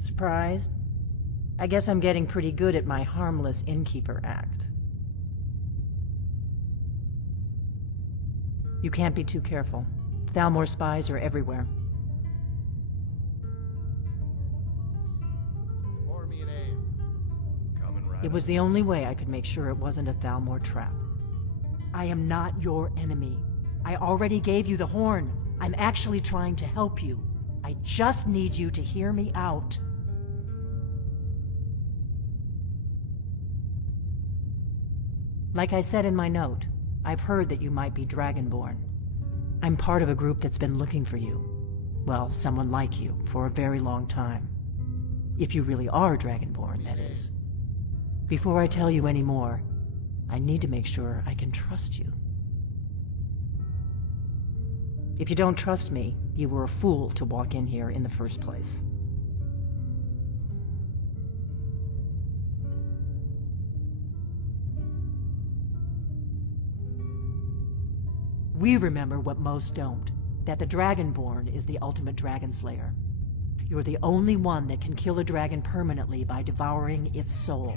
Surprised? I guess I'm getting pretty good at my harmless innkeeper act. You can't be too careful. Thalmor spies are everywhere. Army and aim. Coming right It was the only way I could make sure it wasn't a Thalmor trap. I am not your enemy. I already gave you the horn. I'm actually trying to help you. I just need you to hear me out. Like I said in my note, I've heard that you might be Dragonborn. I'm part of a group that's been looking for you. Well, someone like you, for a very long time. If you really are Dragonborn, that is. Before I tell you any more, I need to make sure I can trust you. If you don't trust me, you were a fool to walk in here in the first place. We remember what most don't, that the Dragonborn is the ultimate dragon slayer. You're the only one that can kill a dragon permanently by devouring its soul.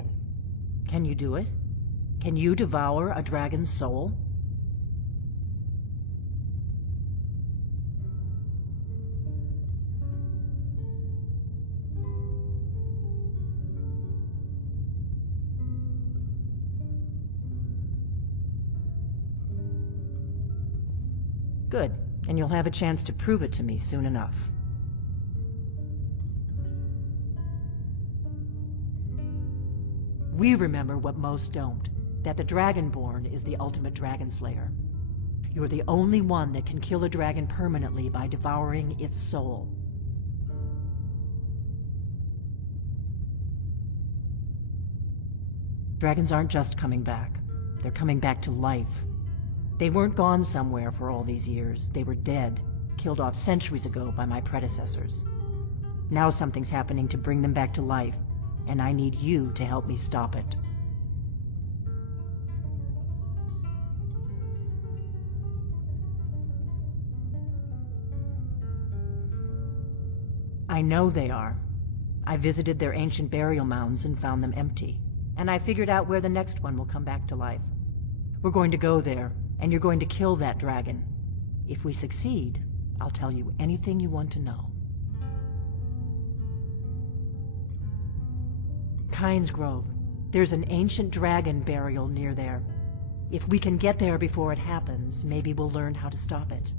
Can you do it? Can you devour a dragon's soul? Good, and you'll have a chance to prove it to me soon enough. We remember what most don't, that the Dragonborn is the ultimate dragon slayer. You're the only one that can kill a dragon permanently by devouring its soul. Dragons aren't just coming back. They're coming back to life. They weren't gone somewhere for all these years. They were dead, killed off centuries ago by my predecessors. Now something's happening to bring them back to life, and I need you to help me stop it. I know they are. I visited their ancient burial mounds and found them empty, and I figured out where the next one will come back to life. We're going to go there, and you're going to kill that dragon. If we succeed, I'll tell you anything you want to know. Kynes Grove. There's an ancient dragon burial near there. If we can get there before it happens, maybe we'll learn how to stop it.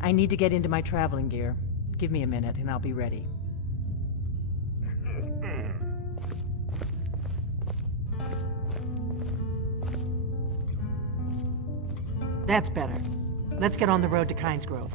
I need to get into my traveling gear. Give me a minute and I'll be ready. That's better. Let's get on the road to Kynes Grove.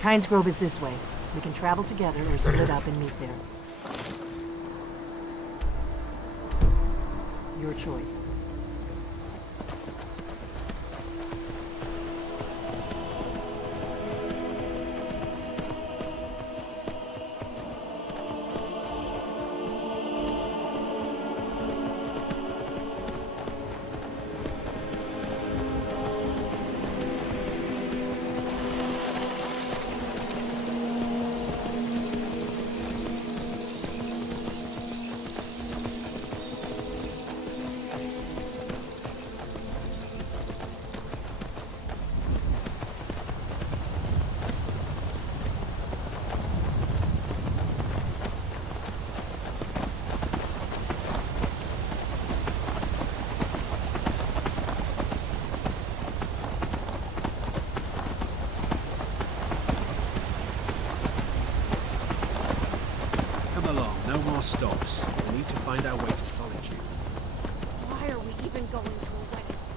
Kynes Grove is this way. We can travel together or split up and meet there. Your choice. Stops. We need to find our way to solitude. Why are we even going through when it's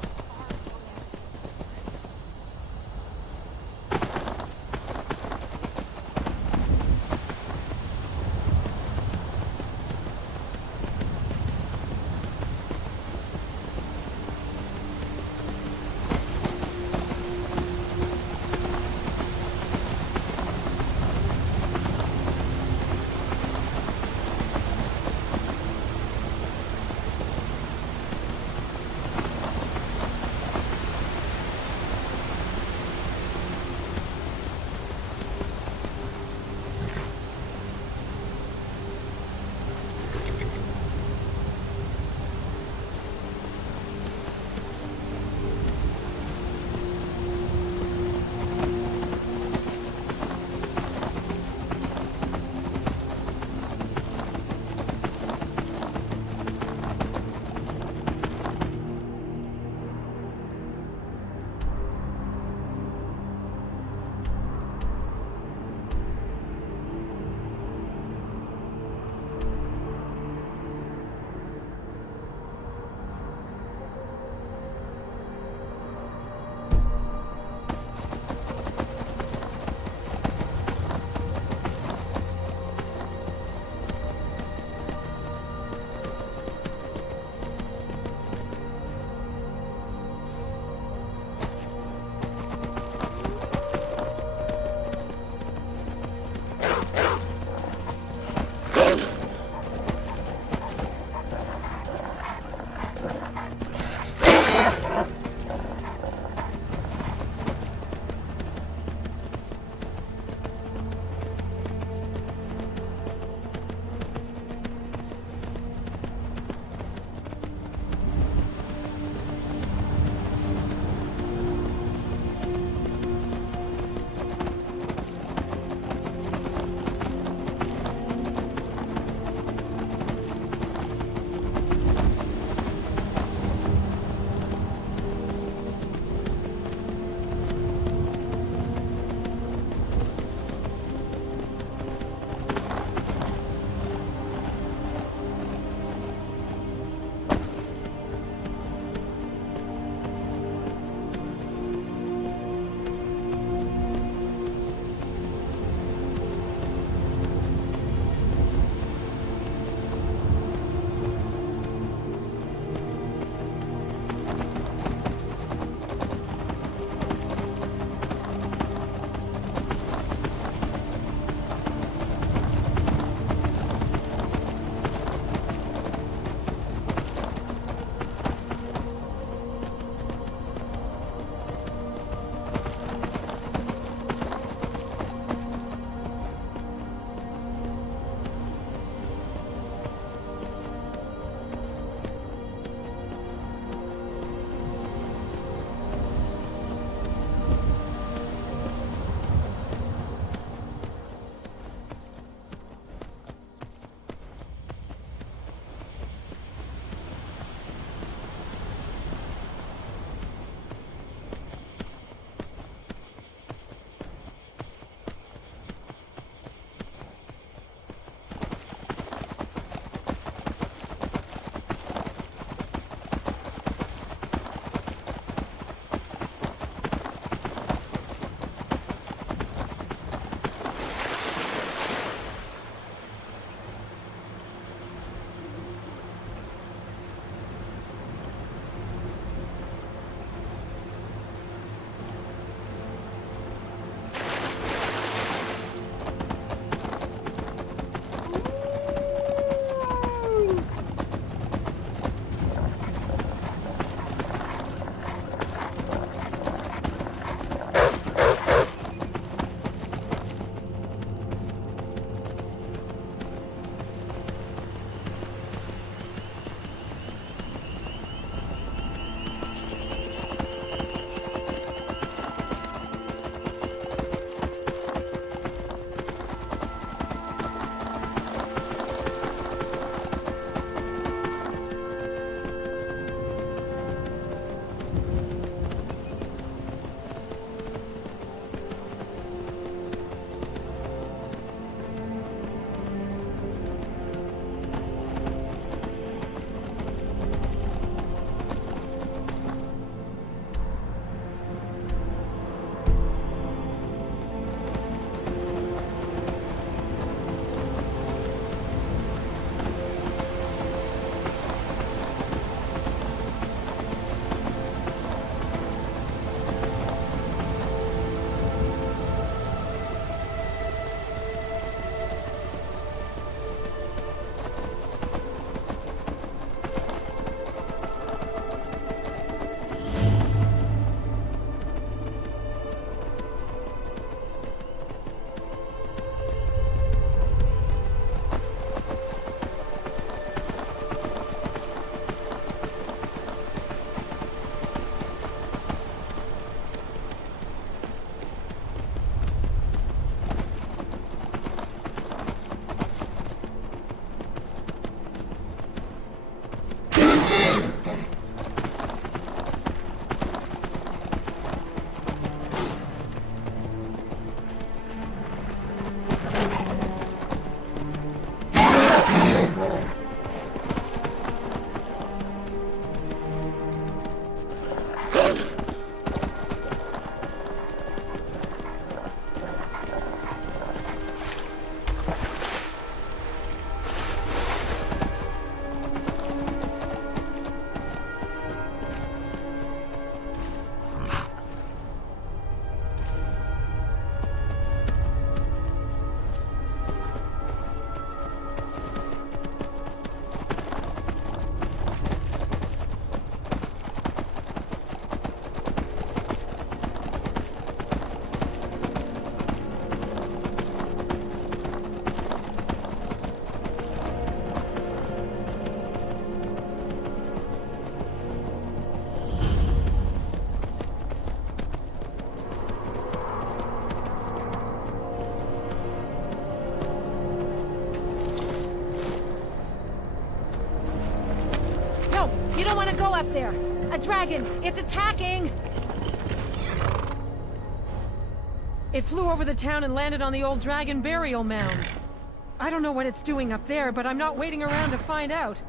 go up there. A dragon! It's attacking! It flew over the town and landed on the old dragon burial mound. I don't know what it's doing up there, but I'm not waiting around to find out.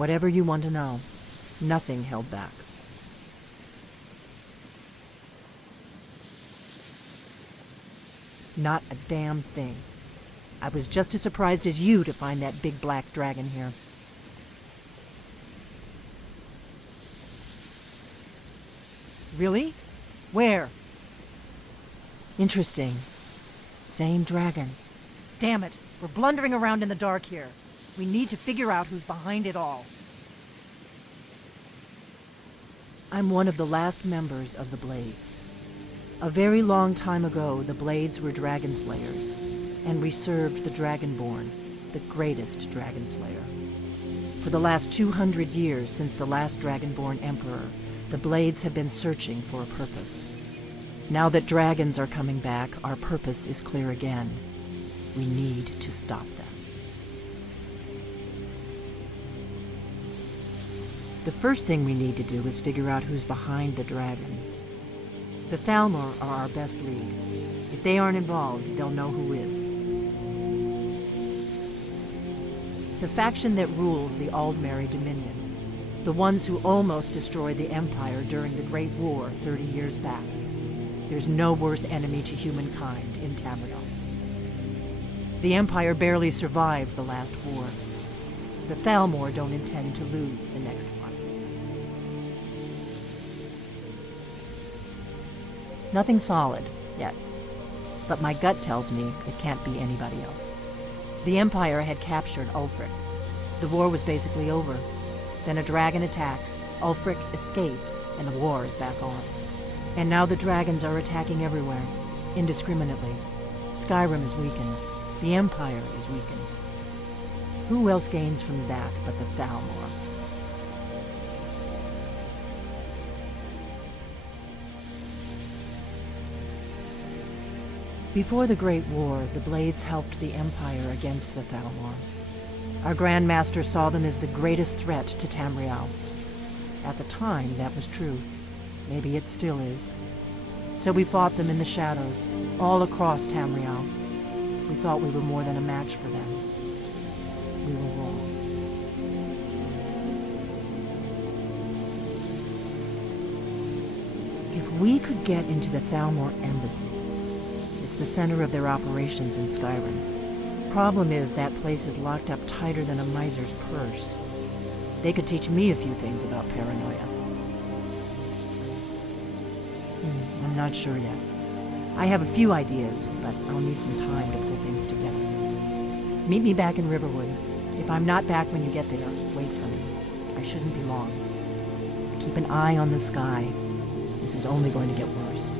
Whatever you want to know. Nothing held back. Not a damn thing. I was just as surprised as you to find that big black dragon here. Really? Where? Interesting. Same dragon. Damn it, we're blundering around in the dark here. We need to figure out who's behind it all. I'm one of the last members of the Blades. A very long time ago, the Blades were dragon slayers, and we served the Dragonborn, the greatest dragon slayer. For the last 200 years since the last Dragonborn Emperor, the Blades have been searching for a purpose. Now that dragons are coming back, our purpose is clear again. We need to stop them. The first thing we need to do is figure out who's behind the dragons. The Thalmor are our best lead. If they aren't involved, they'll know who is. The faction that rules the Aldmeri Dominion. The ones who almost destroyed the Empire during the Great War 30 years back. There's no worse enemy to humankind in Tamriel. The Empire barely survived the last war. The Thalmor don't intend to lose the next one. Nothing solid, yet. But my gut tells me it can't be anybody else. The Empire had captured Ulfric. The war was basically over. Then a dragon attacks, Ulfric escapes, and the war is back on. And now the dragons are attacking everywhere, indiscriminately. Skyrim is weakened. The Empire is weakened. Who else gains from that but the Thalmor? Before the Great War, the Blades helped the Empire against the Thalmor. Our Grand Master saw them as the greatest threat to Tamriel. At the time, that was true. Maybe it still is. So we fought them in the shadows, all across Tamriel. We thought we were more than a match for them. We were wrong. If we could get into the Thalmor embassy, it's the center of their operations in Skyrim. Problem is, that place is locked up tighter than a miser's purse. They could teach me a few things about paranoia. I'm not sure yet. I have a few ideas, but I'll need some time to pull things together. Meet me back in Riverwood. If I'm not back when you get there, wait for me. I shouldn't be long. Keep an eye on the sky. This is only going to get worse.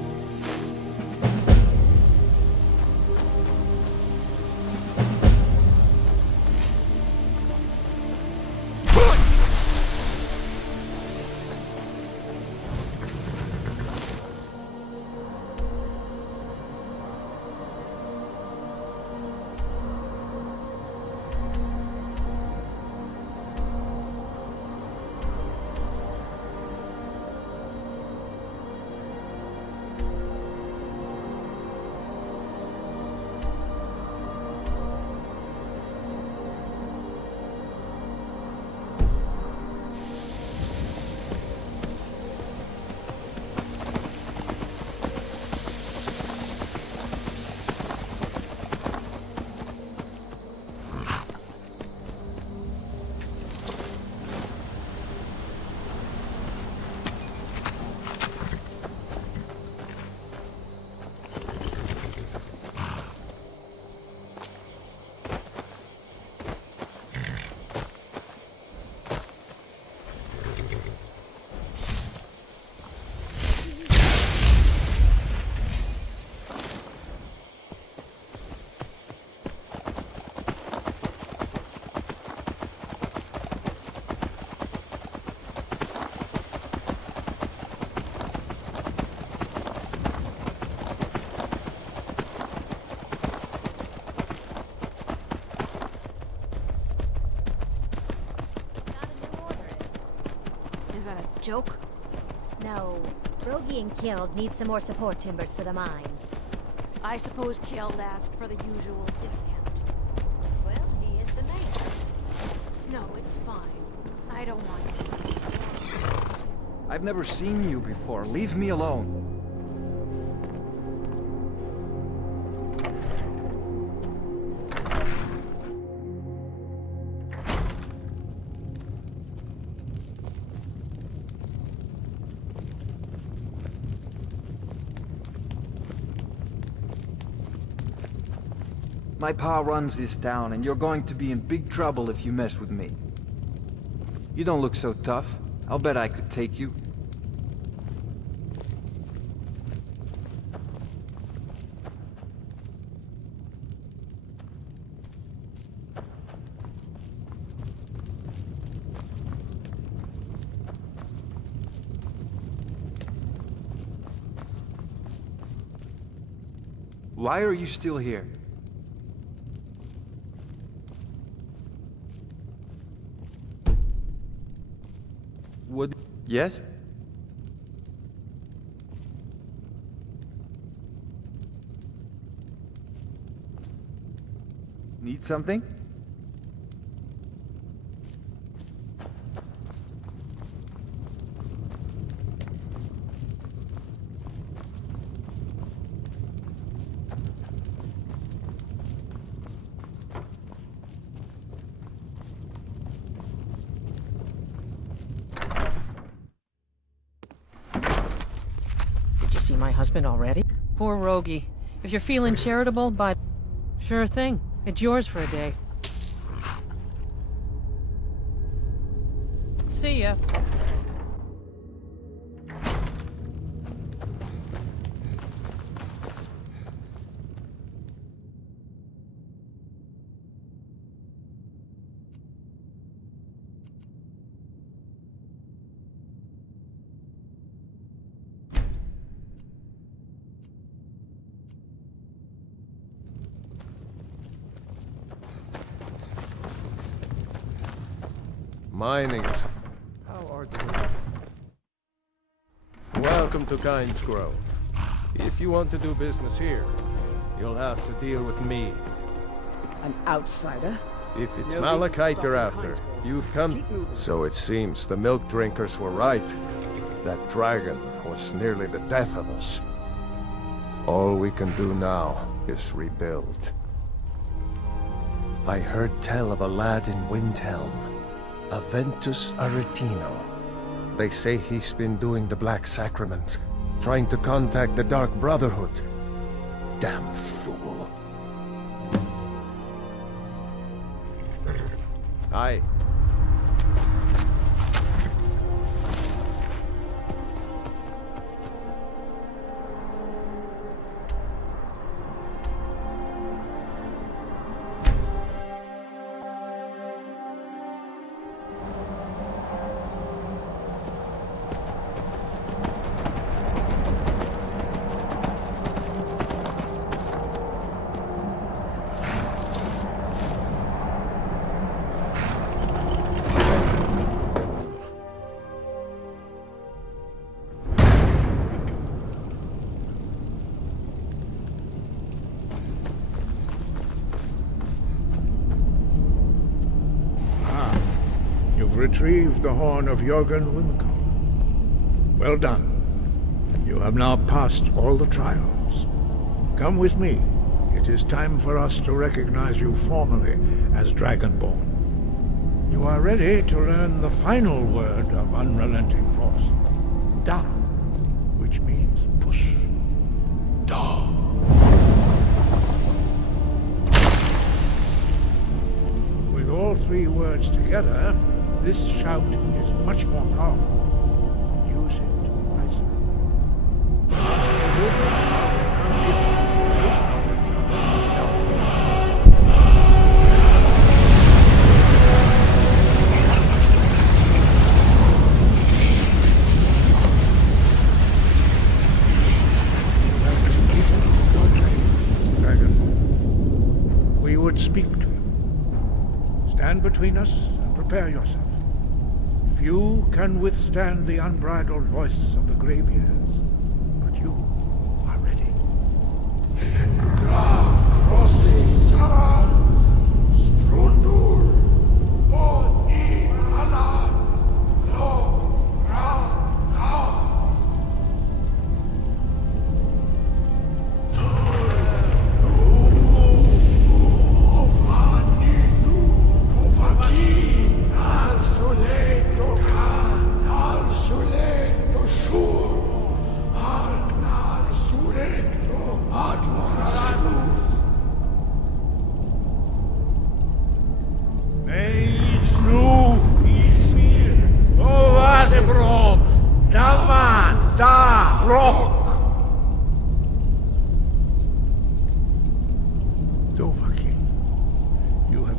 Joke? No. Rogie and Kjeld need some more support timbers for the mine. I suppose Kjeld asked for the usual discount. Well, he is the mayor. No, it's fine. I don't want it. I've never seen you before. Leave me alone. My pa runs this town, and you're going to be in big trouble if you mess with me. You don't look so tough. I'll bet I could take you. Why are you still here? What? Yes? Need something? Did you see my husband already? Poor Rogie. If you're feeling charitable, but... Sure thing. It's yours for a day. See ya. Mining is... How are you? Welcome to Kyne's Grove. If you want to do business here, you'll have to deal with me. An outsider? If it's Malachite you're after, you've come... So it seems the milk drinkers were right. That dragon was nearly the death of us. All we can do now is rebuild. I heard tell of a lad in Windhelm. Aventus Aretino. They say he's been doing the Black Sacrament, trying to contact the Dark Brotherhood. Damn fool. Aye. Retrieved the horn of Jörgen Wimco. Well done. You have now passed all the trials. Come with me. It is time for us to recognize you formally as Dragonborn. You are ready to learn the final word of unrelenting force. Da, which means push. Da. With all three words together, this shout is much more powerful. Use it wisely. We would speak to you. Stand between us and prepare yourself. Few can withstand the unbridled voice of the Greybeards, but you are ready.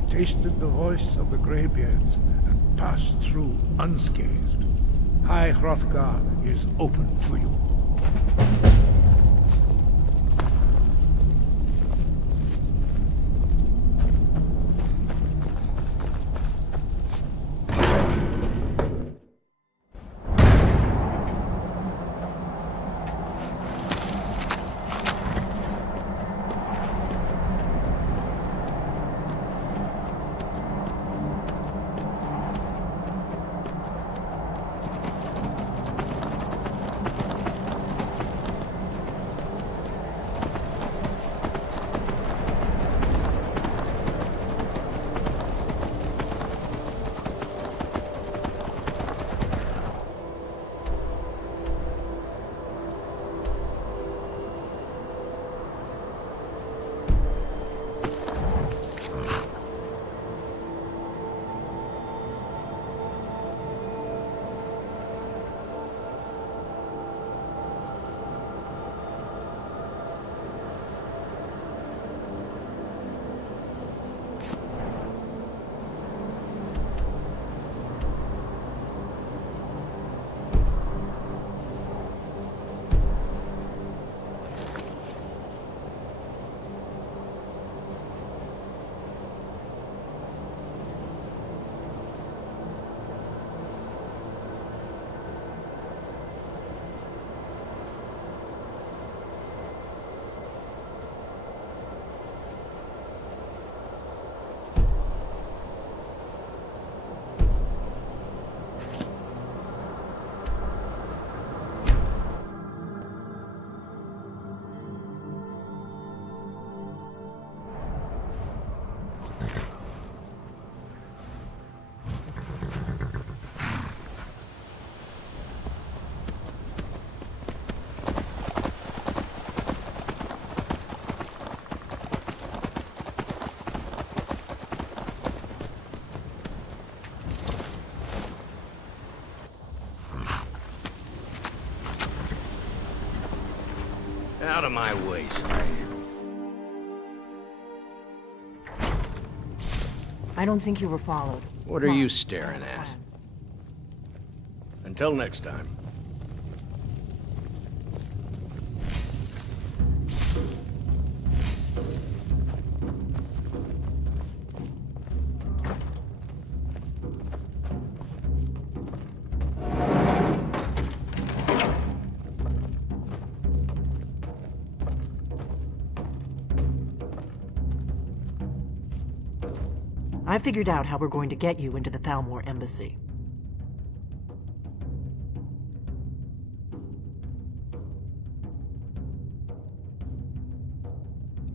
Tasted the voice of the Greybeards and passed through unscathed. High Hrothgar is open to you. Out of my way, stranger. I don't think you were followed. What are you staring at? Until next time. I figured out how we're going to get you into the Thalmor embassy.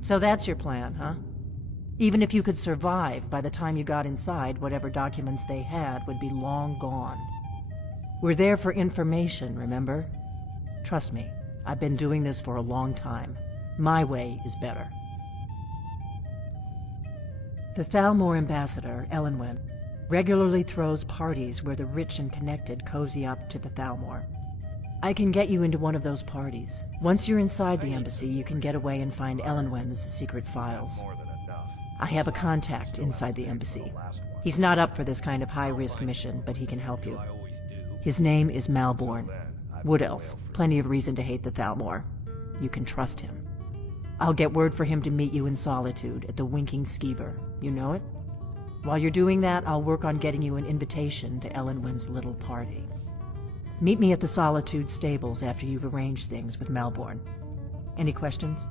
So that's your plan, huh? Even if you could survive, by the time you got inside, whatever documents they had would be long gone. We're there for information, remember? Trust me, I've been doing this for a long time. My way is better. The Thalmor ambassador, Elenwen, regularly throws parties where the rich and connected cozy up to the Thalmor. I can get you into one of those parties. Once you're inside the embassy, you can get away and find Elenwen's secret files. I have a contact inside the embassy. He's not up for this kind of high-risk mission, but he can help you. His name is Malborn. Wood Elf. Plenty of reason to hate the Thalmor. You can trust him. I'll get word for him to meet you in Solitude at the Winking Skeever. You know it? While you're doing that, I'll work on getting you an invitation to Elenwen's little party. Meet me at the Solitude stables after you've arranged things with Malborn. Any questions?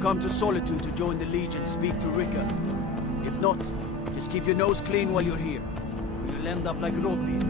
Come to Solitude to join the Legion, speak to Rika. If not, just keep your nose clean while you're here, or you'll end up like Rodney.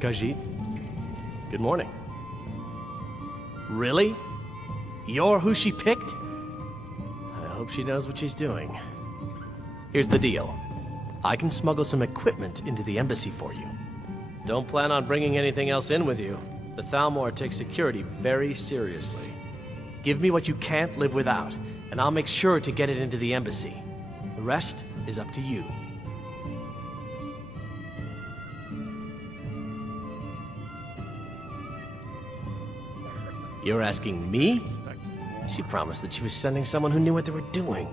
Khajiit, good morning. Really? You're who she picked? I hope she knows what she's doing. Here's the deal. I can smuggle some equipment into the embassy for you. Don't plan on bringing anything else in with you. The Thalmor takes security very seriously. Give me what you can't live without, and I'll make sure to get it into the embassy. The rest is up to you. You're asking me? She promised that she was sending someone who knew what they were doing.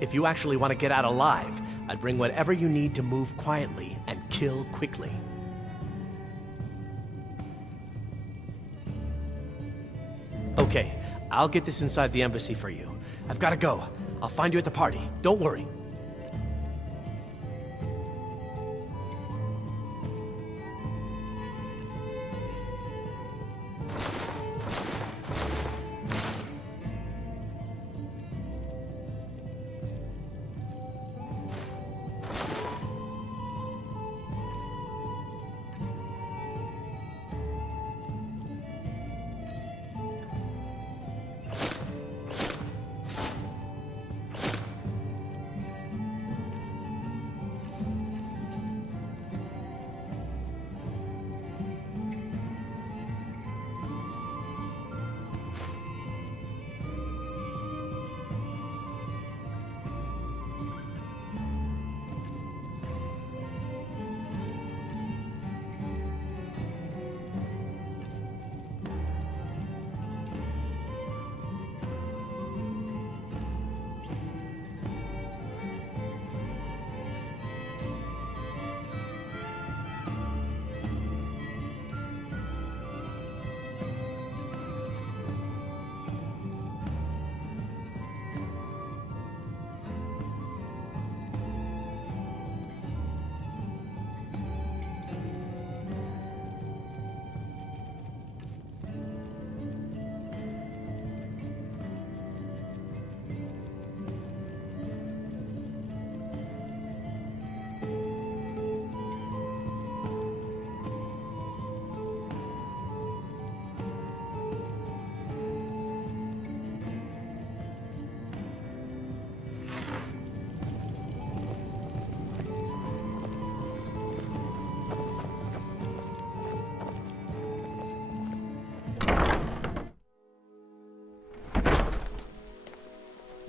If you actually want to get out alive, I'd bring whatever you need to move quietly and kill quickly. Okay, I'll get this inside the embassy for you. I've gotta go. I'll find you at the party. Don't worry.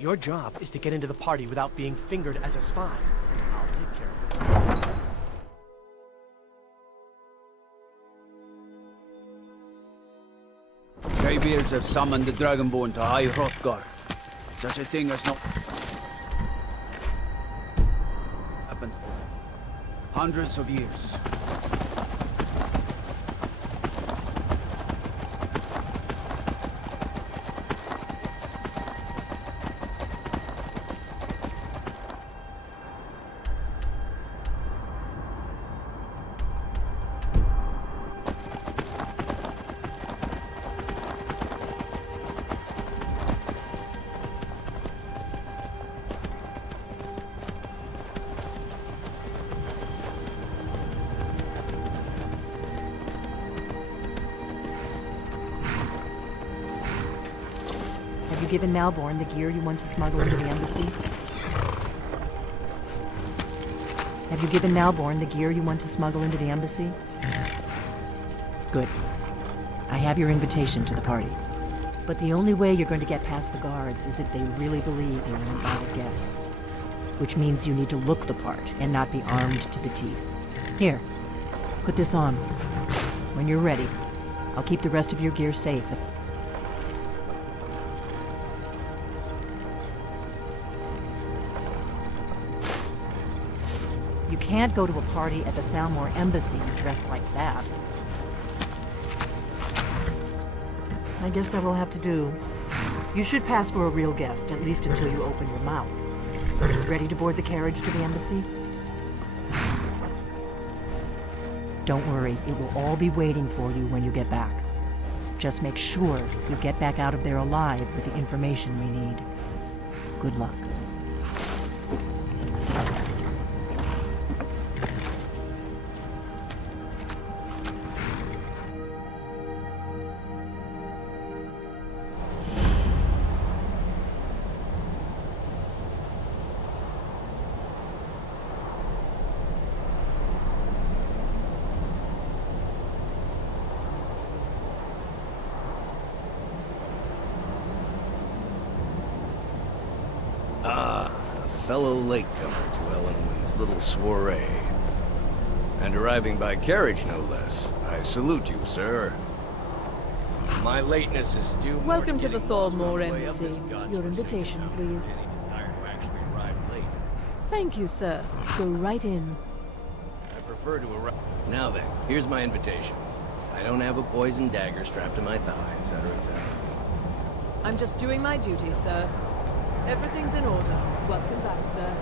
Your job is to get into the party without being fingered as a spy. I'll take care of it. Greybeards have summoned the Dragonborn to High Hrothgar. Such a thing has not happened for hundreds of years. Have you given Malborn the gear you want to smuggle into the embassy? Have you given Malborn the gear you want to smuggle into the embassy? Good. I have your invitation to the party. But the only way you're going to get past the guards is if they really believe you're an invited guest. Which means you need to look the part and not be armed to the teeth. Here, put this on. When you're ready, I'll keep the rest of your gear safe. You can't go to a party at the Thalmor Embassy dressed like that. I guess that will have to do. You should pass for a real guest, at least until you open your mouth. Are you ready to board the carriage to the embassy? Don't worry, it will all be waiting for you when you get back. Just make sure you get back out of there alive with the information we need. Good luck. Fellow latecomer to Ellenwyn's little soiree. And arriving by carriage, no less. I salute you, sir. My lateness is due... Welcome to the Thalmor Embassy. Your invitation, please. Thank you, sir. Go right in. I prefer to arrive... Now then, here's my invitation. I don't have a poisoned dagger strapped to my thigh, etc., etc. I'm just doing my duty, sir. Everything's in order. Welcome back, sir.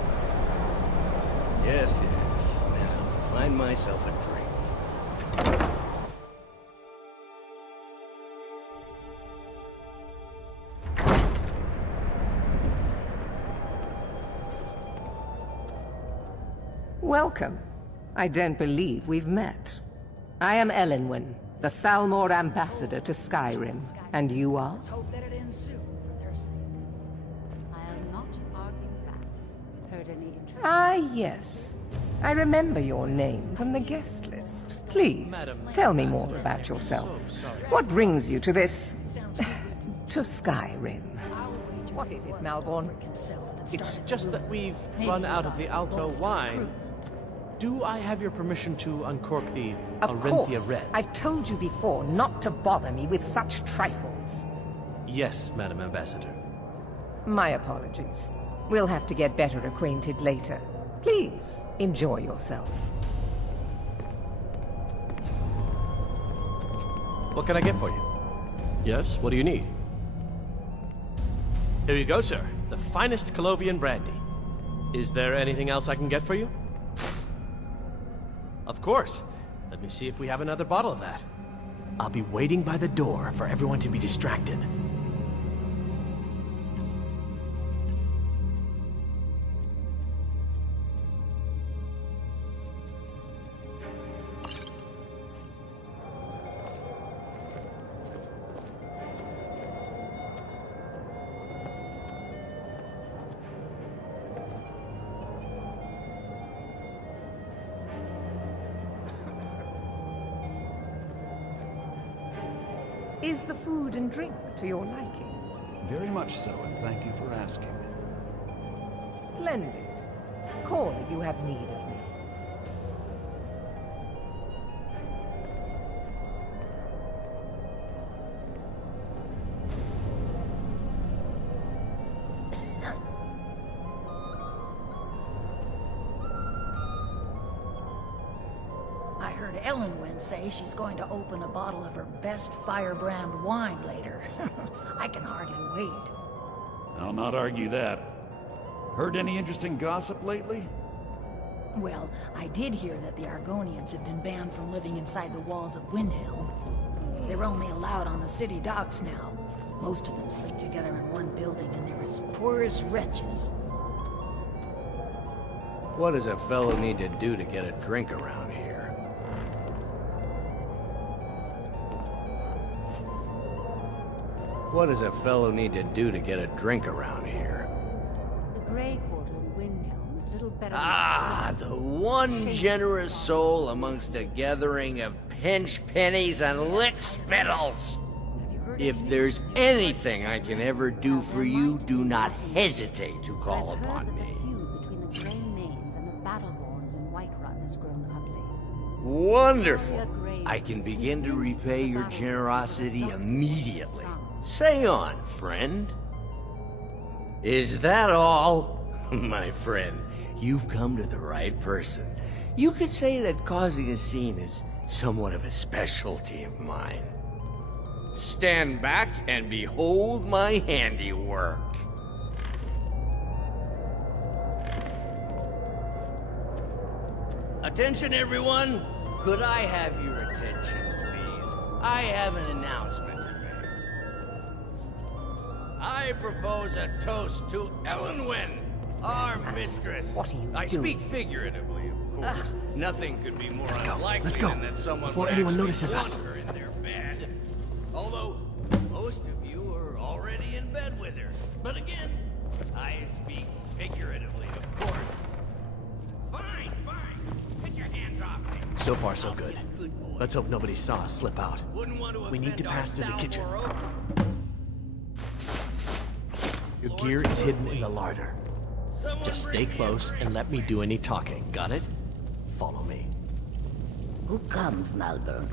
Yes, yes. Now, find myself a drink. Welcome. I don't believe we've met. I am Elenwen, the Thalmor ambassador to Skyrim. And you are? Let's hope that it ends soon for their sake. I am not arguing that. Heard any interest? Ah, yes. I remember your name from the guest list. Please, tell me more about yourself. What brings you to this... to Skyrim? What is it, Malborn? It's just that we've run out of the Alto wine. Do I have your permission to uncork the Of Arinthia course. Red? I've told you before not to bother me with such trifles. Yes, Madam Ambassador. My apologies. We'll have to get better acquainted later. Please, enjoy yourself. What can I get for you? Yes, what do you need? Here you go, sir. The finest Colovian brandy. Is there anything else I can get for you? Of course. Let me see if we have another bottle of that. I'll be waiting by the door for everyone to be distracted. Is the food and drink to your liking? Very much so, and thank you for asking. Splendid. Call if you have need of me. I heard Elenwen say she's going to open a bottle of her best firebrand wine later. I can hardly wait. I'll not argue that. Heard any interesting gossip lately? Well, I did hear that the Argonians have been banned from living inside the walls of Windhelm. They're only allowed on the city docks now. Most of them sleep together in one building, and they're as poor as wretches. What does a fellow need to do to get a drink around here? What does a fellow need to do to get a drink around here? The Grey Quarter in Windhelm is little better Ah, the one generous soul amongst a gathering of pinch pennies and lick spittles. If there's anything I can ever do for you, do not hesitate to call upon me. The feud between the Grey Mains and the Battleborns in Whiterun has grown ugly. Wonderful. I can begin to repay your generosity immediately. Say on, friend. Is that all? My friend, you've come to the right person. You could say that causing a scene is somewhat of a specialty of mine. Stand back and behold my handiwork. Attention, everyone. Could I have your attention, please? I have an announcement to make. I propose a toast to Elenwen, our mistress. What are you I doing? speak figuratively, of course. Nothing could be more unlikely let's go, than that someone before would anyone actually notices want us. her in their bed. Although, most of you are already in bed with her. But again, I speak figuratively, of course. Fine, fine. Get your hands off me. So far, so good. Let's hope nobody saw us slip out. Wouldn't want to We need to offend pass our through the kitchen. Thalmor. Your gear is hidden in the larder. Just stay close and let me do any talking. Got it? Follow me. Who comes, Malborn?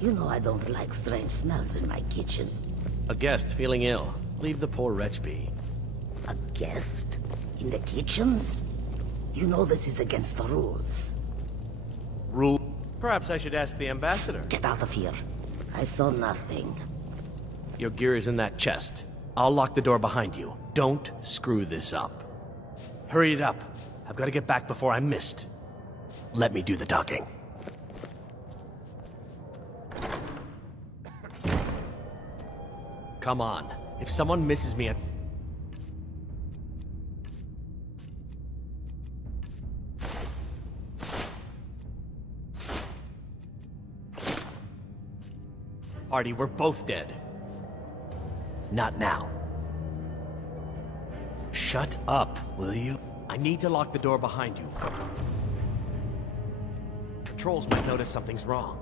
You know I don't like strange smells in my kitchen. A guest feeling ill. Leave the poor wretch be. A guest? In the kitchens? You know this is against the rules. Rule? Perhaps I should ask the ambassador. Get out of here. I saw nothing. Your gear is in that chest. I'll lock the door behind you. Don't screw this up. Hurry it up. I've got to get back before I'm missed. Let me do the docking. Come on. If someone misses me at... Artie, we're both dead. Not now. Shut up, will you? I need to lock the door behind you. Patrols might notice something's wrong.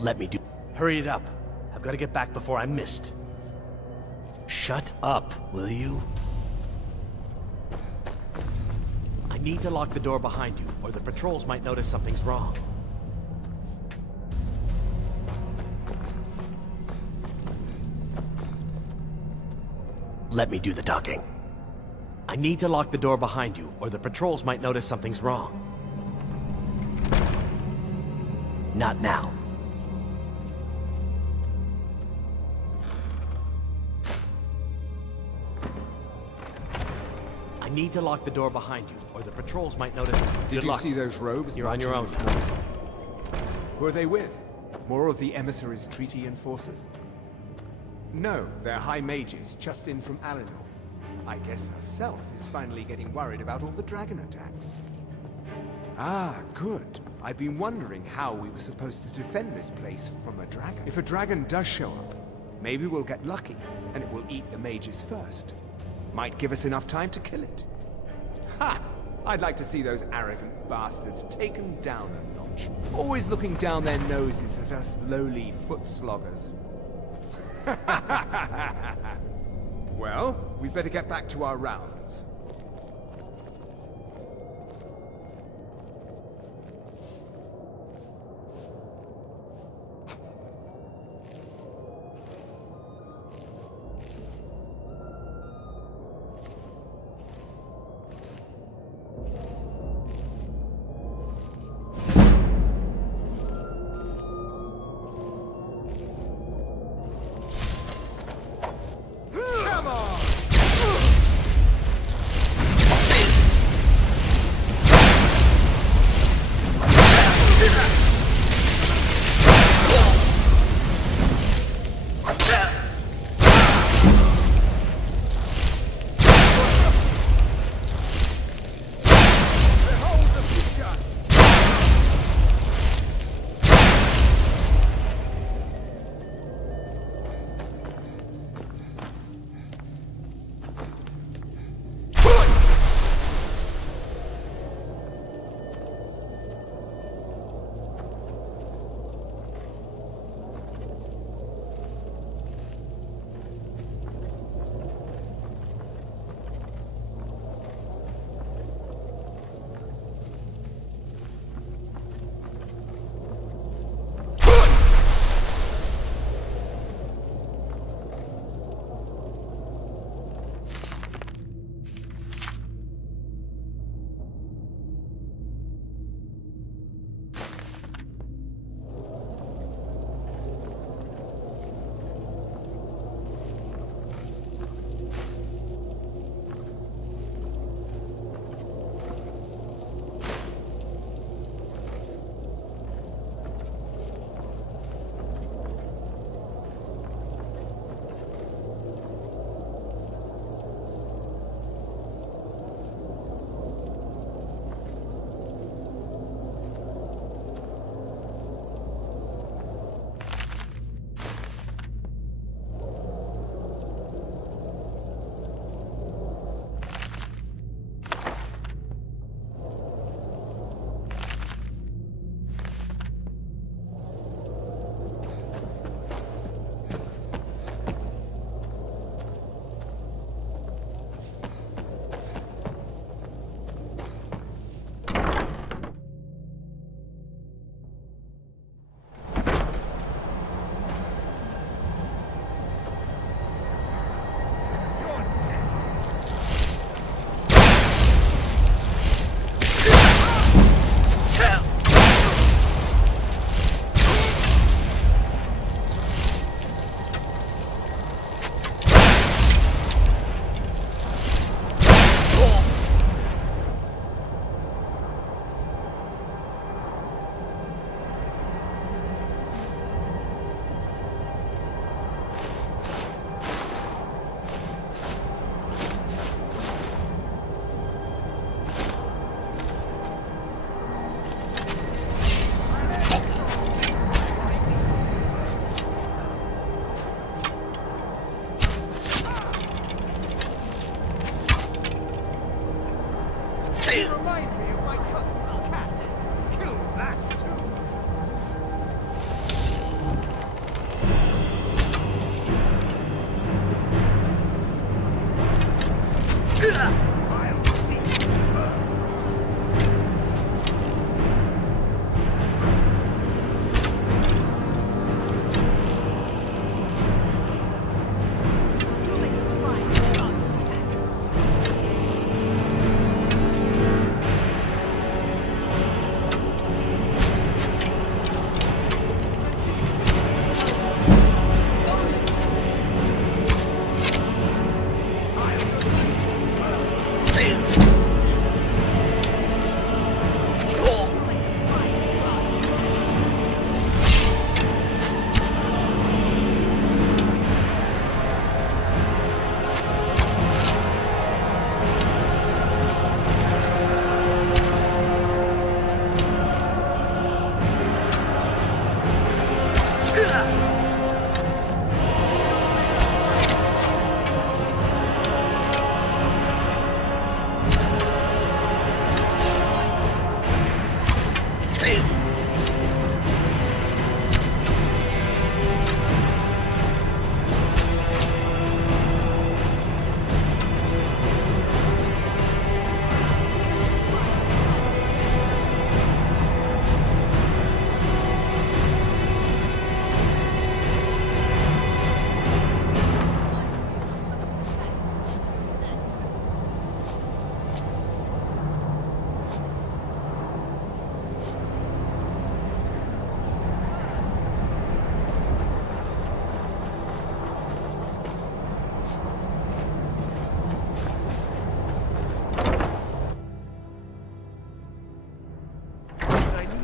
Let me do... Hurry it up. I've got to get back before I'm missed. Shut up, will you? I need to lock the door behind you, or the patrols might notice something's wrong. Let me do the docking. I need to lock the door behind you, or the patrols might notice something's wrong. Not now. I need to lock the door behind you, or the patrols might notice. Did you see those robes? You're on your own. Who are they with? More of the emissaries' treaty enforcers? No, they're high mages, just in from Alinor. I guess herself is finally getting worried about all the dragon attacks. Ah, good. I've been wondering how we were supposed to defend this place from a dragon. If a dragon does show up, maybe we'll get lucky, and it will eat the mages first. Might give us enough time to kill it. Ha! I'd like to see those arrogant bastards taken down a notch. Always looking down their noses at us lowly foot sloggers. Well, we'd better get back to our rounds.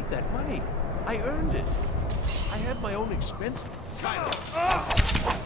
need that money. I earned it. I have my own expenses. Silence!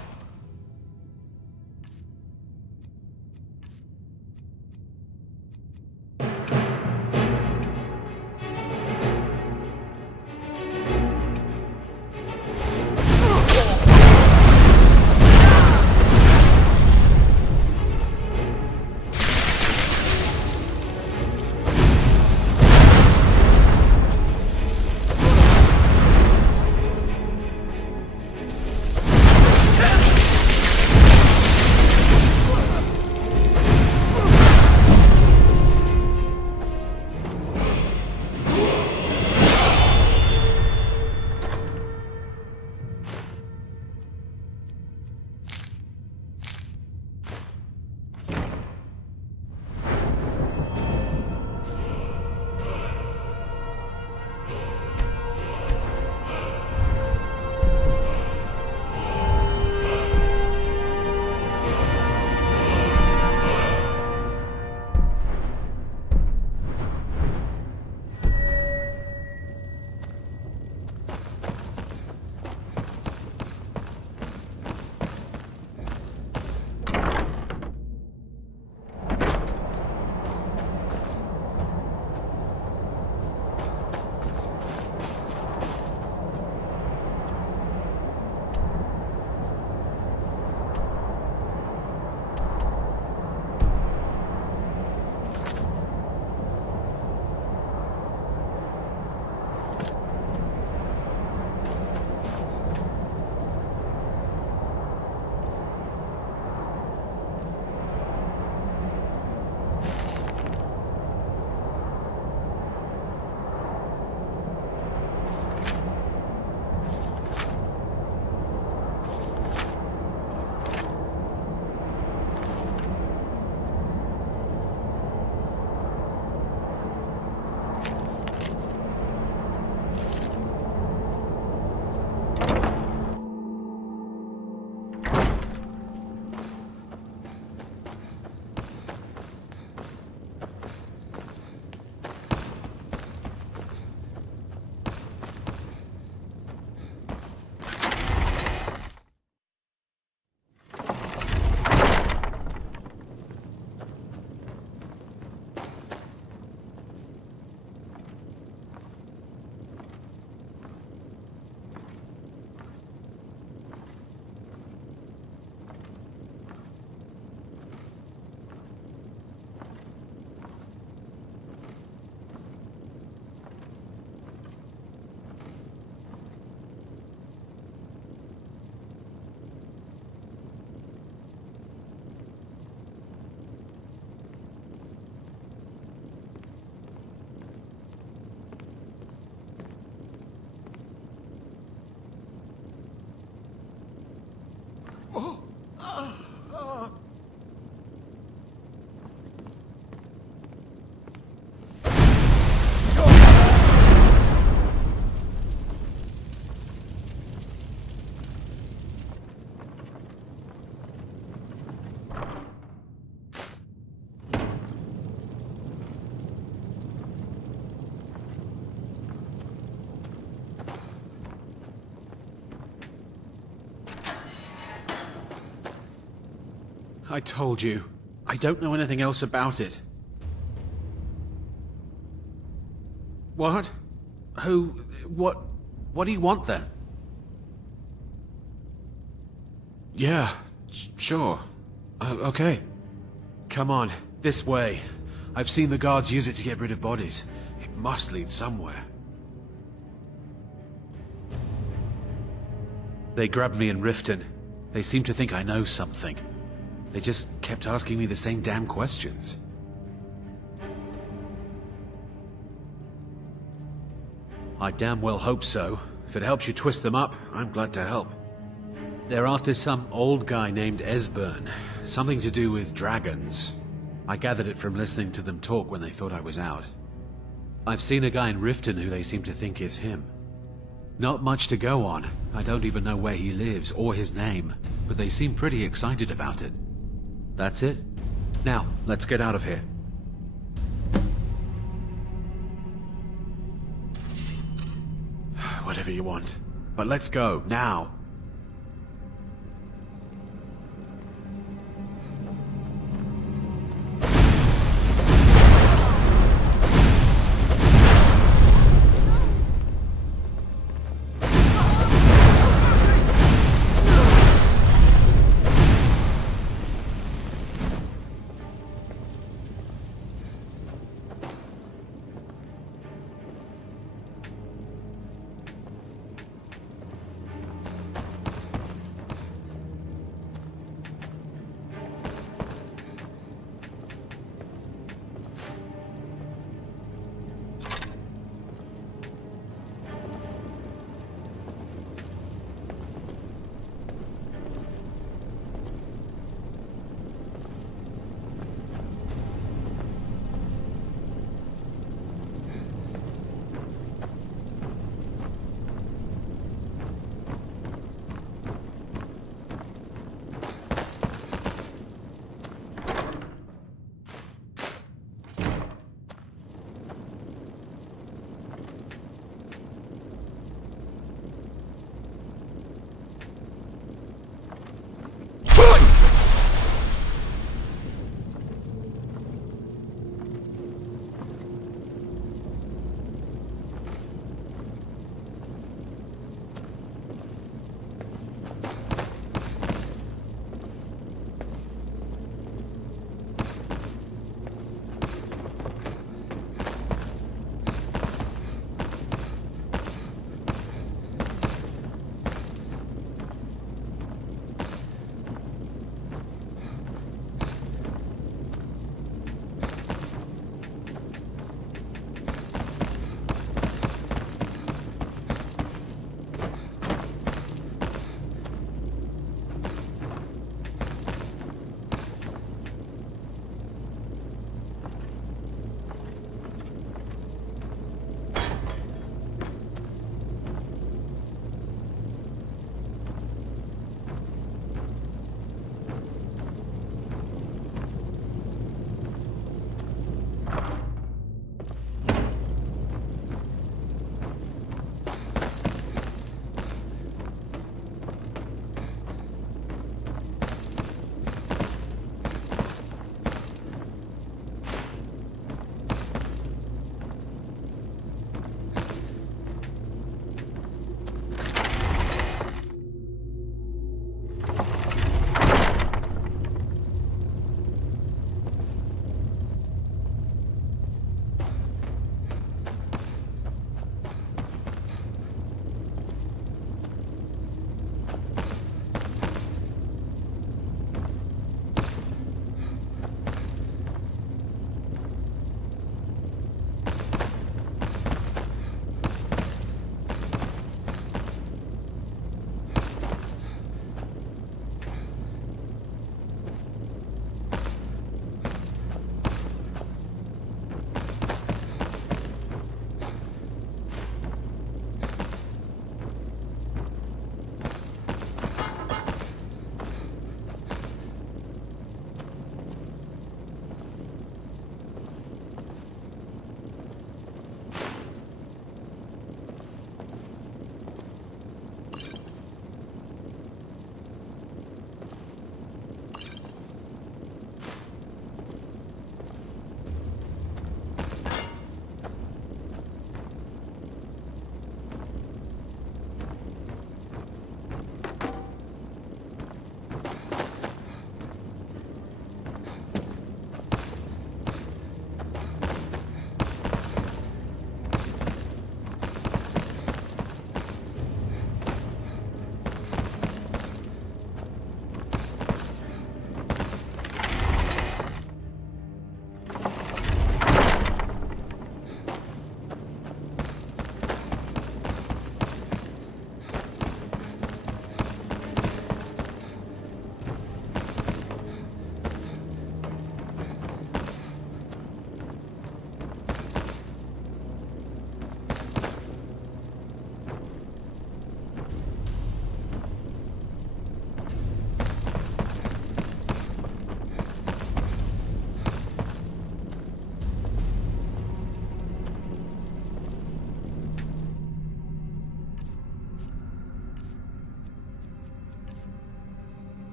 I told you. I don't know anything else about it. What? Who? What do you want then? Yeah, sure. Okay. Come on, this way. I've seen the guards use it to get rid of bodies. It must lead somewhere. They grabbed me in Riften. They seem to think I know something. They just kept asking me the same damn questions. I damn well hope so. If it helps you twist them up, I'm glad to help. They're after some old guy named Esbern. Something to do with dragons. I gathered it from listening to them talk when they thought I was out. I've seen a guy in Riften who they seem to think is him. Not much to go on. I don't even know where he lives or his name, but they seem pretty excited about it. That's it. Now, let's get out of here. Whatever you want. But let's go, now.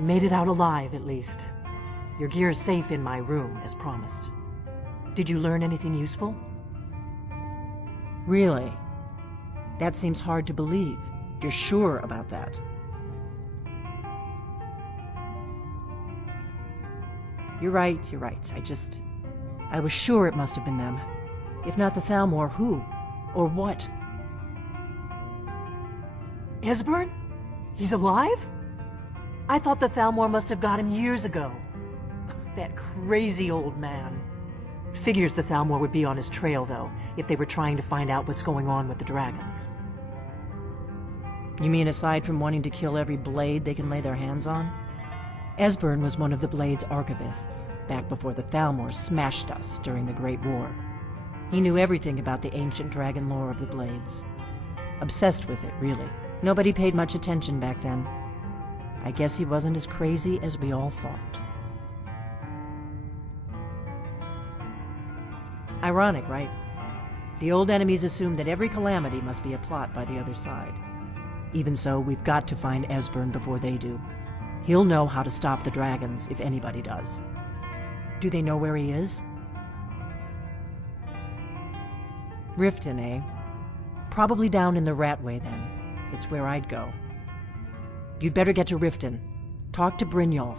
You made it out alive, at least. Your gear's safe in my room, as promised. Did you learn anything useful? Really? That seems hard to believe. You're sure about that? You're right. I was sure it must have been them. If not the Thalmor, who? Or what? Esbern? He's alive? I thought the Thalmor must have got him years ago. That crazy old man. Figures the Thalmor would be on his trail, though, if they were trying to find out what's going on with the dragons. You mean aside from wanting to kill every blade they can lay their hands on? Esbern was one of the Blade's archivists, back before the Thalmor smashed us during the Great War. He knew everything about the ancient dragon lore of the Blades. Obsessed with it, really. Nobody paid much attention back then. I guess he wasn't as crazy as we all thought. Ironic, right? The old enemies assume that every calamity must be a plot by the other side. Even so, we've got to find Esbern before they do. He'll know how to stop the dragons, if anybody does. Do they know where he is? Riften, eh? Probably down in the Ratway, then. It's where I'd go. You'd better get to Riften. Talk to Brynjolf.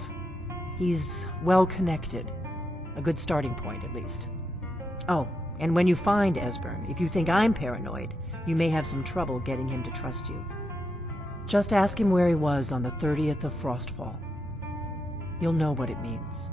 He's well-connected. A good starting point, at least. Oh, and when you find Esbern, if you think I'm paranoid, you may have some trouble getting him to trust you. Just ask him where he was on the 30th of Frostfall. You'll know what it means.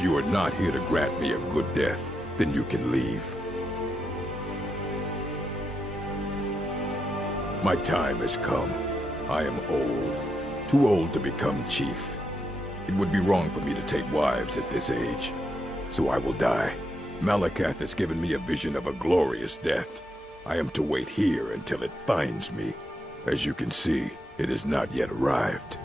If you are not here to grant me a good death, then you can leave. My time has come. I am old. Too old to become chief. It would be wrong for me to take wives at this age. So I will die. Malakath has given me a vision of a glorious death. I am to wait here until it finds me. As you can see, it has not yet arrived.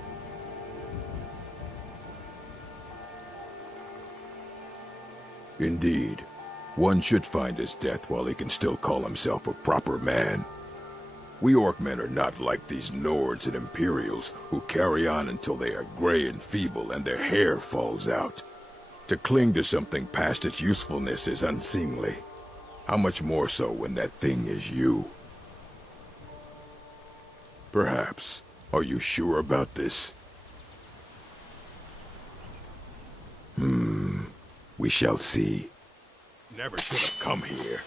Indeed, one should find his death while he can still call himself a proper man. We Orcmen are not like these Nords and Imperials who carry on until they are gray and feeble and their hair falls out. To cling to something past its usefulness is unseemly. How much more so when that thing is you? Perhaps. Are you sure about this? We shall see. Never should have come here.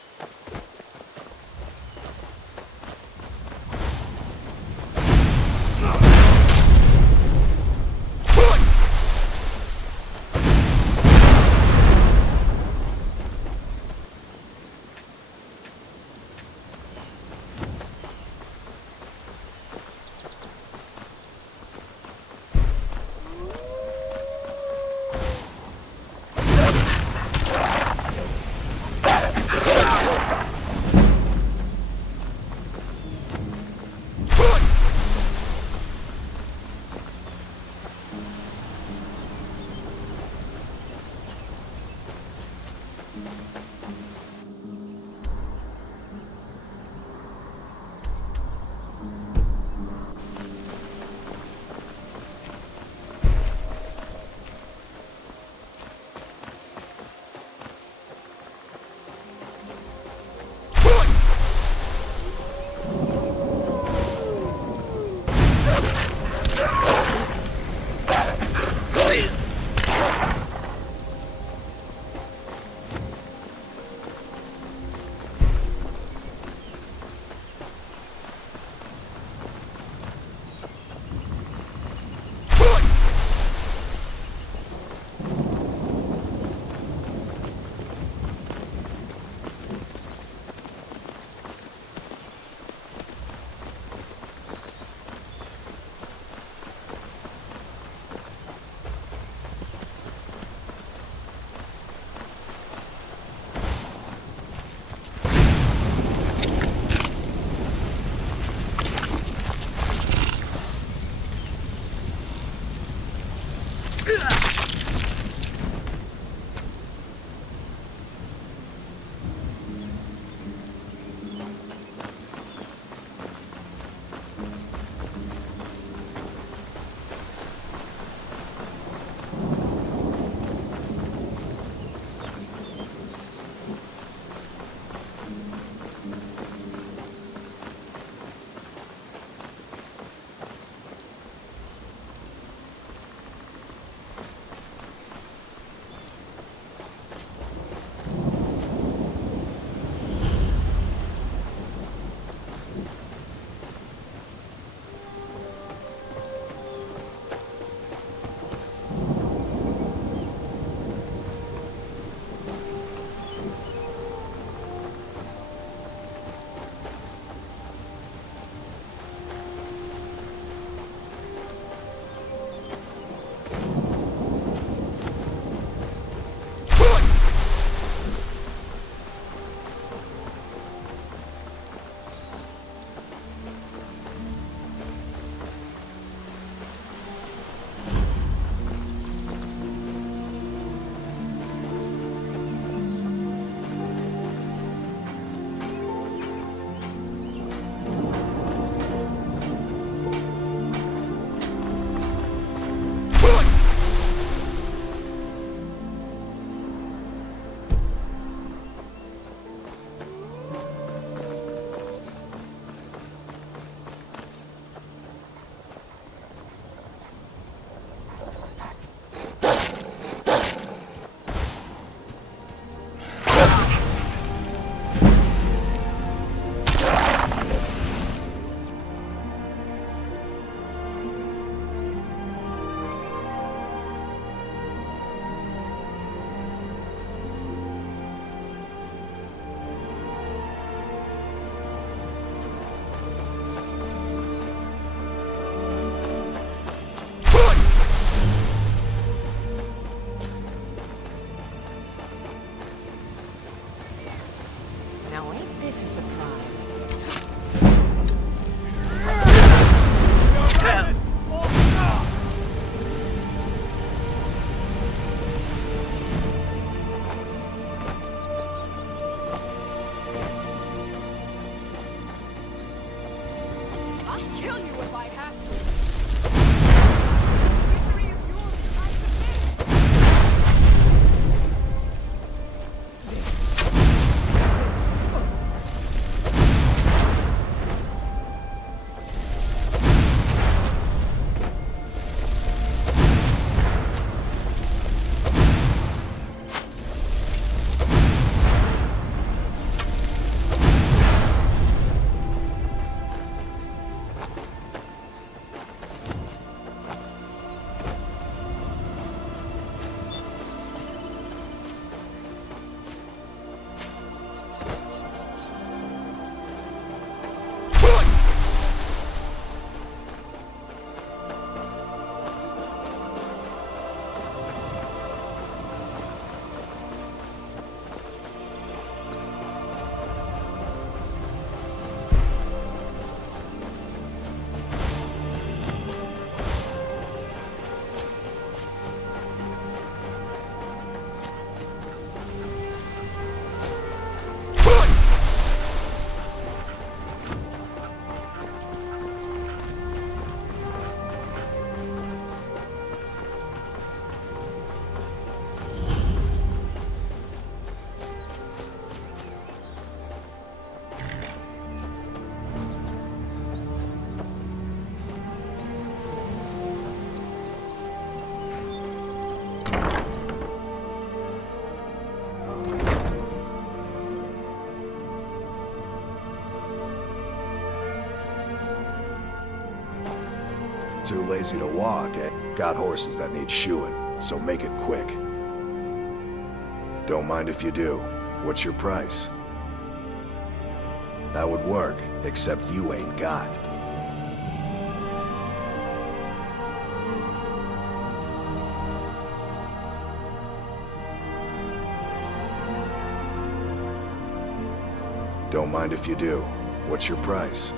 Now ain't this a surprise? I'll kill you if I have to. Too lazy to walk, eh? Got horses that need shoeing, so make it quick. Don't mind if you do. What's your price? That would work, except you ain't got. Don't mind if you do. What's your price?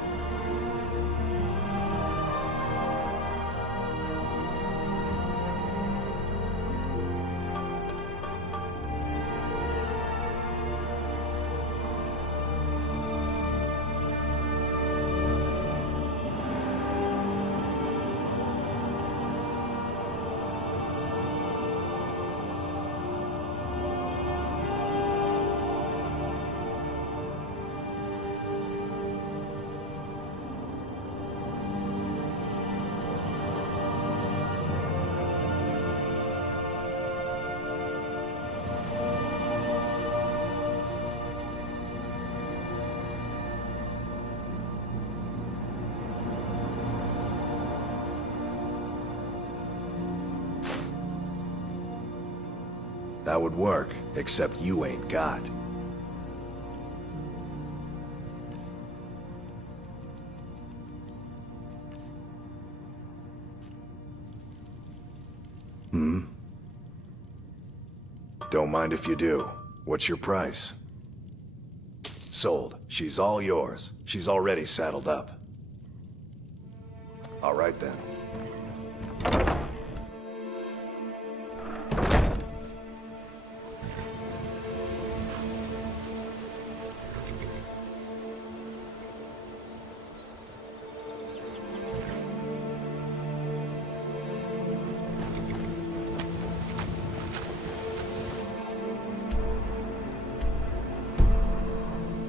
That would work, except you ain't got. Don't mind if you do. What's your price? Sold. She's all yours. She's already saddled up. All right then.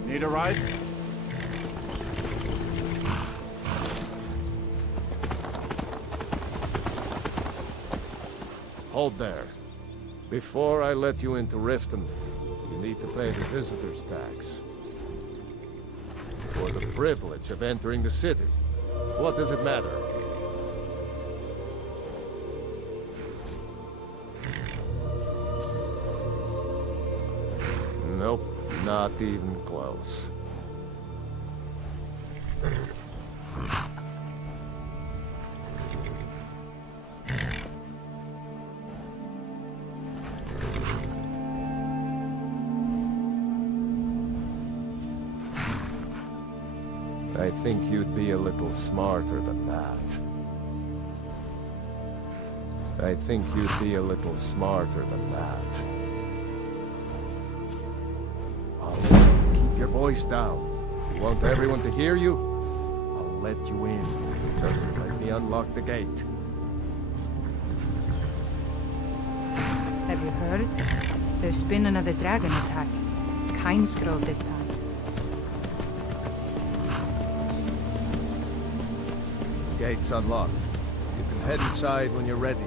Need a ride? Hold there. Before I let you into Riften, you need to pay the visitor's tax. For the privilege of entering the city. What does it matter? Nope, not even close. I think you'd be a little smarter than that. I think you'd be a little smarter than that. Keep your voice down. You want everyone to hear you? I'll let you in. Just let me unlock the gate. Have you heard? There's been another dragon attack. Kynesgrove this time. Gate's unlocked. You can head inside when you're ready.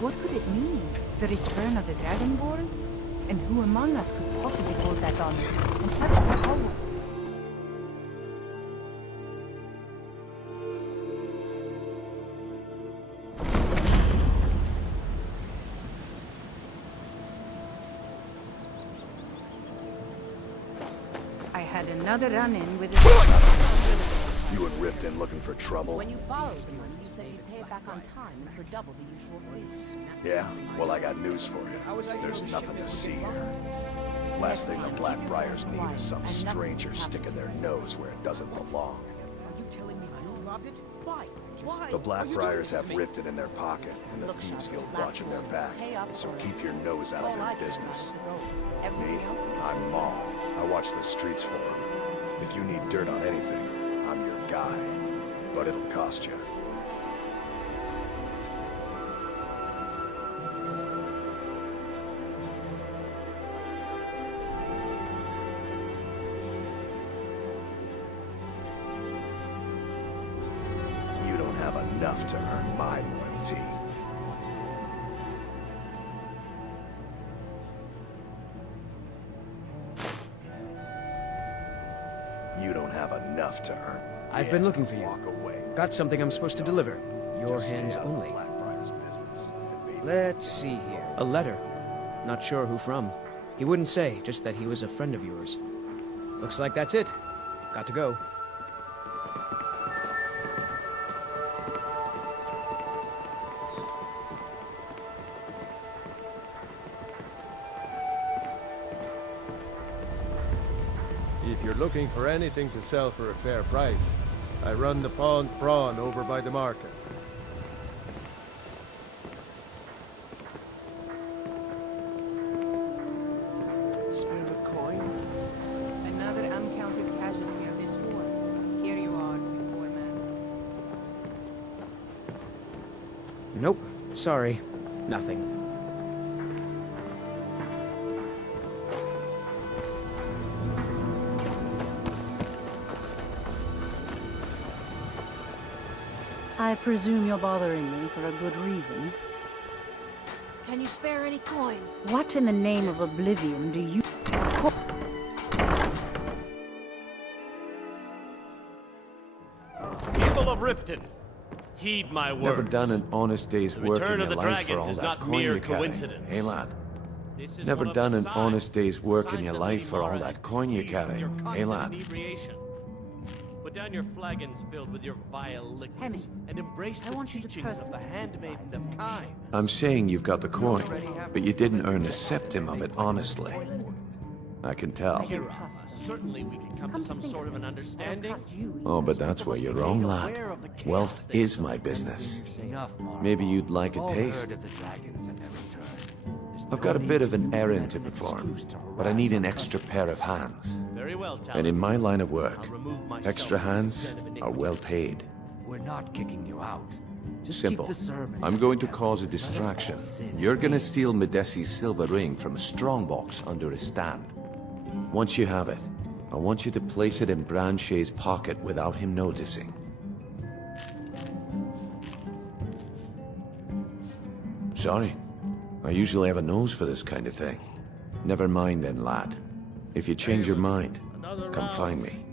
What could it mean? The return of the Dragonborn? And who among us could possibly hold that honor? And such power? I had another run-in with a... You and Riften looking for trouble? When you borrowed the money, you said you'd pay it back on time for double the usual fee. Yeah? Well, I got news for you. There's nothing to see here. Last thing the Blackfriars need is some stranger sticking their nose where it doesn't belong. Are you telling me you robbed it? Why? Why? The Blackfriars have Riften in their pocket, and the Thieves Guild watching their back. So keep your nose out of their business. Me, I'm Maul. I watch the streets for them. If you need dirt on anything, I'm your guy. But it'll cost you. You don't have enough to earn my loyalty. You don't have enough to earn. I've been looking for you. Got something I'm supposed to deliver. Your hands only. Let's see here. A letter. Not sure who from. He wouldn't say, just that he was a friend of yours. Looks like that's it. Got to go. If you're looking for anything to sell for a fair price, I run the pawned prawn over by the market. Spare a coin? Another uncounted casualty of this war. Here you are, poor man. Nope. Sorry. Nothing. I presume you're bothering me for a good reason. Can you spare any coin? What in the name of oblivion do you... Of course... People of Riften, heed my words. Never done an honest day's The work return in of your the life for dragons all is that not coin mere you carry. coincidence. Hey, lad. This is Never one of done the an signs- honest day's work in signs your that life for all Memória that is coin you displeased with carry. your Hey, constant lad. inebriation. Put down your flagons filled with your vile liquids and embrace the teachings of the handmaidens of Carai. I'm saying you've got the coin, but you didn't earn a septim of it honestly. I can tell. Certainly we can come to some sort of an understanding. Oh, but that's where you're wrong, lad. Wealth is my business. Maybe you'd like a taste. I've got a bit of an errand to perform, but I need an extra pair of hands. Very well, And in my line of work, extra hands are well paid. We're not kicking you out. Just Simple. keep the sermons I'm going to cause a Let us all distraction. sin You're gonna peace. steal Medesi's silver ring from a strongbox under a stand. Once you have it, I want you to place it in Branche's pocket without him noticing. Sorry. I usually have a nose for this kind of thing. Never mind then, lad. If you change your mind, come find me.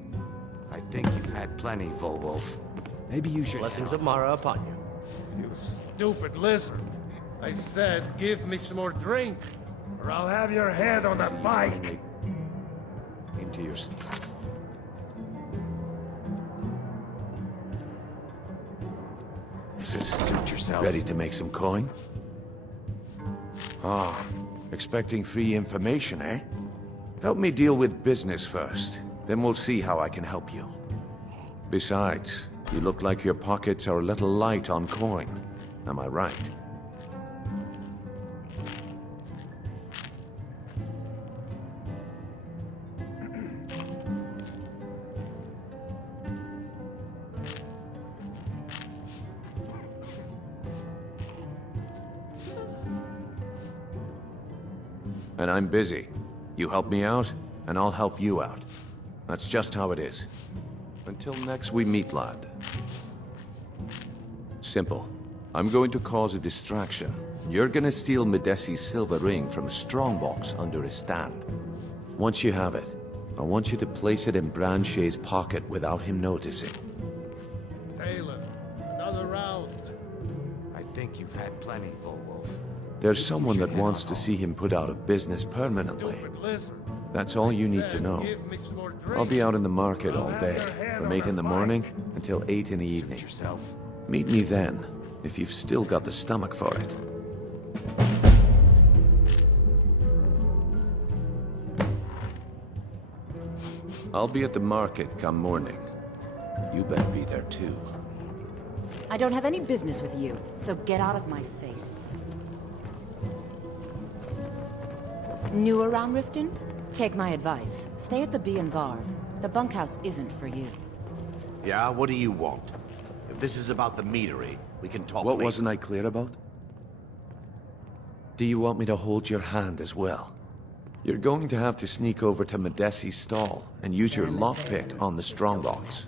I think you've had plenty, Volwolf. Maybe you should. Blessings of Mara upon you. You stupid lizard. I said, give me some more drink, or I'll have your head on that bike. Into your... Suit yourself. Ready to make some coin? Ah, expecting free information, eh? Help me deal with business first. Then we'll see how I can help you. Besides, you look like your pockets are a little light on coin. Am I right? And I'm busy. You help me out, and I'll help you out. That's just how it is. Until next we meet, lad. Simple. I'm going to cause a distraction. You're gonna steal Medesi's silver ring from a strongbox under his stand. Once you have it, I want you to place it in Branche's pocket without him noticing. Taylor, another round. I think you've had plenty, Volwolf. There's someone that wants to see him put out of business permanently. That's all you need to know. I'll be out in the market all day, from 8 in the morning until 8 in the evening. Meet me then, if you've still got the stomach for it. I'll be at the market come morning. You better be there too. I don't have any business with you, so get out of my face. New around Riften? Take my advice. Stay at the Bee and Bar. The bunkhouse isn't for you. Yeah, what do you want? If this is about the meadery, we can talk later. What wasn't I clear about? Do you want me to hold your hand as well? You're going to have to sneak over to Medesi's stall and use your lockpick on the strongbox.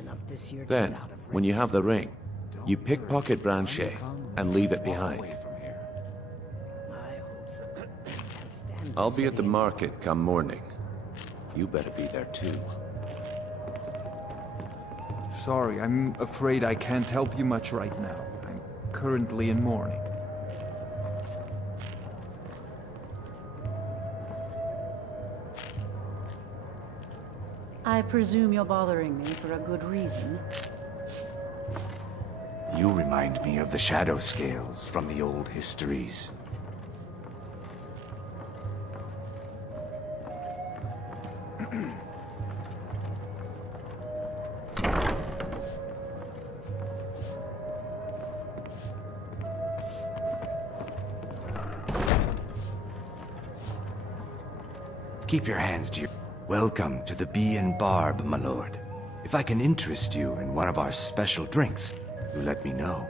Then, when you have the ring, you pickpocket Branche and leave it behind. I'll be at the market come morning. You better be there too. Sorry, I'm afraid I can't help you much right now. I'm currently in mourning. I presume you're bothering me for a good reason. You remind me of the shadow scales from the old histories. Keep your hands to your... Welcome to the Bee and Barb, my lord. If I can interest you in one of our special drinks, you let me know.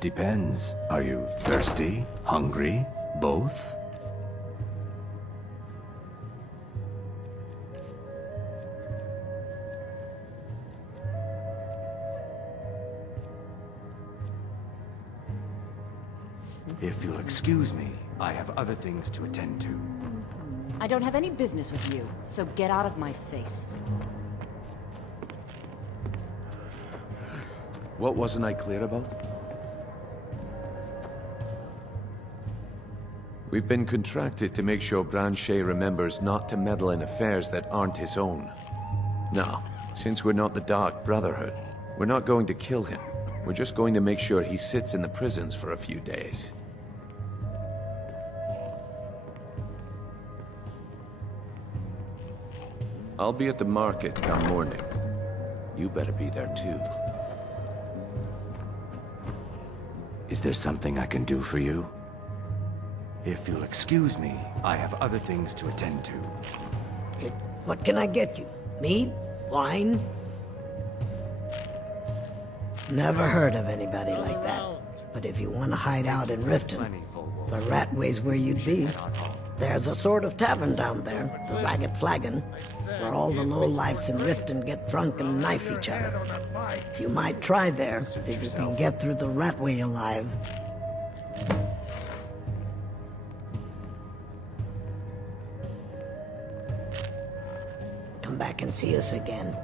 Depends. Are you thirsty? Hungry? Both? If you'll excuse me, I have other things to attend to. I don't have any business with you, so get out of my face. What wasn't I clear about? We've been contracted to make sure Branche remembers not to meddle in affairs that aren't his own. Now, since we're not the Dark Brotherhood, we're not going to kill him. We're just going to make sure he sits in the prisons for a few days. I'll be at the market come morning. You better be there too. Is there something I can do for you? If you'll excuse me, I have other things to attend to. What can I get you? Meat? Wine? Never heard of anybody like that. But if you want to hide out in Riften, the Ratway's where you'd be. There's a sort of tavern down there, the Ragged Flagon, where all the lowlifes in Riften get drunk and knife each other. You might try there, if you can get through the Ratway alive. Come back and see us again.